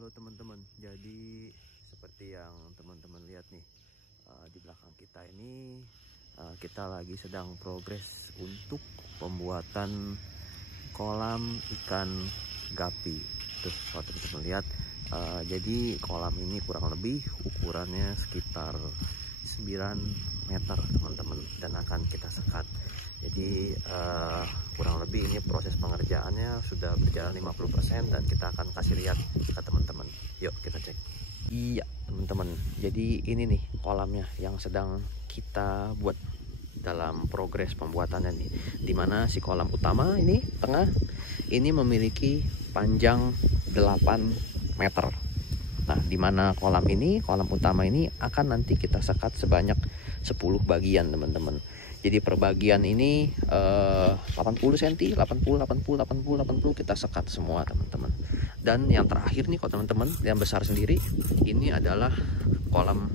Halo teman-teman, jadi seperti yang teman-teman lihat nih, di belakang kita ini kita lagi sedang progres untuk pembuatan kolam ikan gapi. Tuh kalau teman-teman lihat, jadi kolam ini kurang lebih ukurannya sekitar 9 meter teman-teman, dan akan kita sekat. Jadi kurang lebih ini proses pengerjaannya sudah berjalan 50%, dan kita akan kasih lihat ke teman-teman. Yuk kita cek. Iya teman-teman, jadi ini nih kolamnya yang sedang kita buat dalam progres pembuatannya nih. Dimana si kolam utama ini tengah ini memiliki panjang 8 meter. Nah, dimana kolam utama ini akan nanti kita sekat sebanyak 10 bagian teman-teman. Jadi per bagian ini 80 cm, 80 kita sekat semua teman-teman. Dan yang terakhir nih kalau teman-teman, yang besar sendiri ini adalah kolam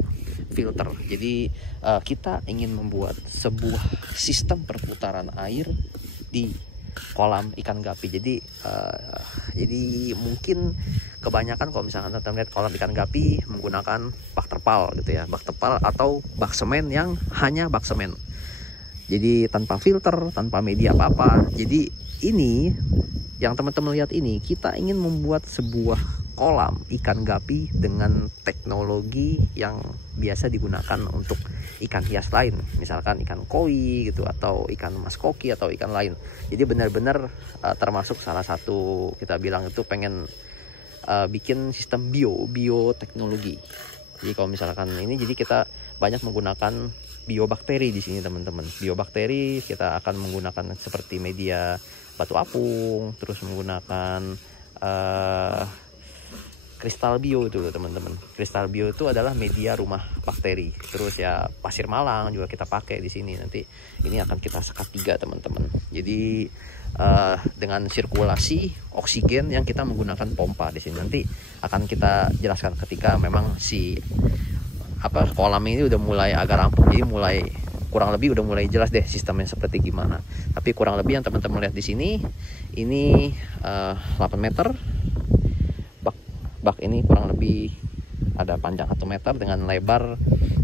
filter. Jadi kita ingin membuat sebuah sistem perputaran air di kolam ikan gapi. Jadi mungkin kebanyakan kalau misalkan teman-teman lihat kolam ikan gapi menggunakan bak terpal gitu ya, bak terpal atau bak semen yang hanya bak semen. Jadi tanpa filter, tanpa media apa-apa. Jadi ini yang teman-teman lihat ini, kita ingin membuat sebuah kolam ikan gapi dengan teknologi yang biasa digunakan untuk ikan hias lain, misalkan ikan koi gitu, atau ikan mas koki, atau ikan lain. Jadi benar-benar termasuk salah satu, kita bilang itu pengen bikin sistem bioteknologi. Jadi kalau misalkan ini, jadi kita banyak menggunakan biobakteri di sini teman-teman. Biobakteri kita akan menggunakan seperti media batu apung, terus menggunakan kristal bio itu teman-teman. Kristal bio itu adalah media rumah bakteri. Terus ya pasir malang juga kita pakai di sini. Nanti ini akan kita sekat 3 teman-teman. Jadi dengan sirkulasi oksigen yang kita menggunakan pompa di sini. Nanti akan kita jelaskan ketika memang si kolam ini udah mulai agak rampung. Jadi kurang lebih udah mulai jelas deh sistemnya seperti gimana. Tapi kurang lebih yang teman-teman lihat di sini, ini 8 meter. Bak ini kurang lebih ada panjang 1 meter dengan lebar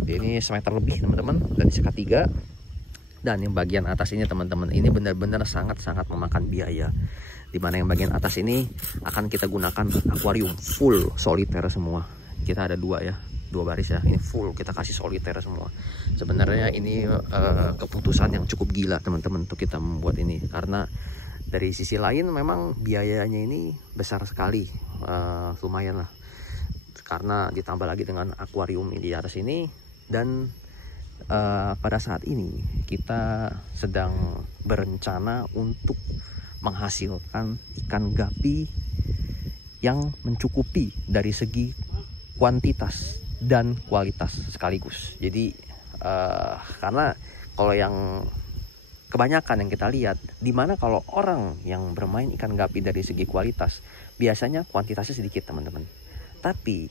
ini 1 meter lebih teman-teman, dan disekat 3. Dan yang bagian atas ini teman-teman, ini benar-benar sangat-sangat memakan biaya. Dimana yang bagian atas ini akan kita gunakan akuarium full soliter semua. Kita ada 2 ya, 2 baris ya, ini full kita kasih soliter semua. Sebenarnya ini keputusan yang cukup gila teman-teman untuk kita membuat ini, karena dari sisi lain memang biayanya ini besar sekali, lumayan lah, karena ditambah lagi dengan akuarium di atas ini. Dan pada saat ini kita sedang berencana untuk menghasilkan ikan gapi yang mencukupi dari segi kuantitas dan kualitas sekaligus. Jadi karena kalau yang kebanyakan yang kita lihat, dimana kalau orang yang bermain ikan gapi dari segi kualitas, biasanya kuantitasnya sedikit teman-teman. Tapi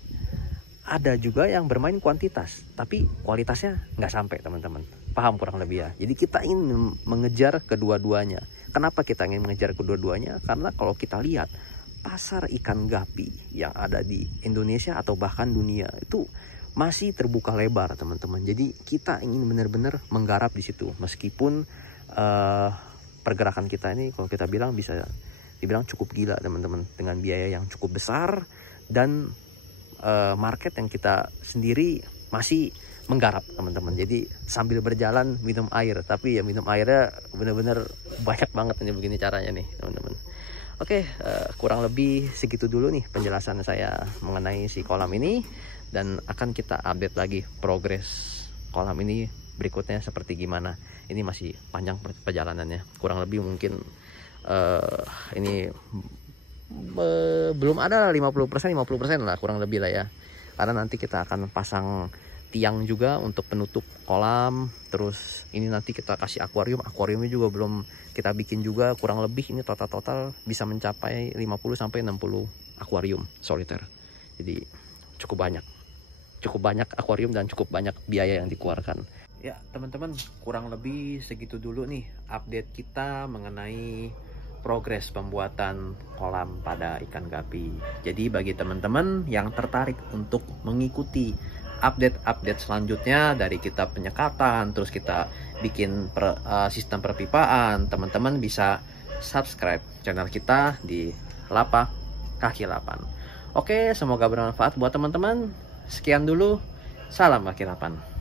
ada juga yang bermain kuantitas, tapi kualitasnya nggak sampai teman-teman. Paham kurang lebih ya? Jadi kita ingin mengejar kedua-duanya. Kenapa kita ingin mengejar kedua-duanya? Karena kalau kita lihat pasar ikan gapi yang ada di Indonesia atau bahkan dunia itu masih terbuka lebar teman-teman. Jadi kita ingin benar-benar menggarap di situ, meskipun pergerakan kita ini kalau kita bilang bisa dibilang cukup gila teman-teman, dengan biaya yang cukup besar dan market yang kita sendiri masih menggarap teman-teman. Jadi sambil berjalan minum air, tapi ya minum airnya benar-benar banyak banget ini, begini caranya nih teman-teman. Oke, kurang lebih segitu dulu nih penjelasan saya mengenai si kolam ini, dan akan kita update lagi progres kolam ini berikutnya seperti gimana. Ini masih panjang perjalanannya, kurang lebih mungkin ini belum ada 50% lah kurang lebih lah ya, karena nanti kita akan pasang tiang juga untuk penutup kolam. Terus ini nanti kita kasih akuariumnya juga belum kita bikin juga. Kurang lebih ini total bisa mencapai 50-60 akuarium soliter. Jadi cukup banyak akuarium dan cukup banyak biaya yang dikeluarkan. Ya teman-teman, kurang lebih segitu dulu nih update kita mengenai progres pembuatan kolam pada ikan gapi. Jadi bagi teman-teman yang tertarik untuk mengikuti update-update selanjutnya dari kita penyekatan, terus kita bikin sistem perpipaan, teman-teman bisa subscribe channel kita di Lapak Kaki 8. Oke, semoga bermanfaat buat teman-teman. Sekian dulu, salam kaki 8.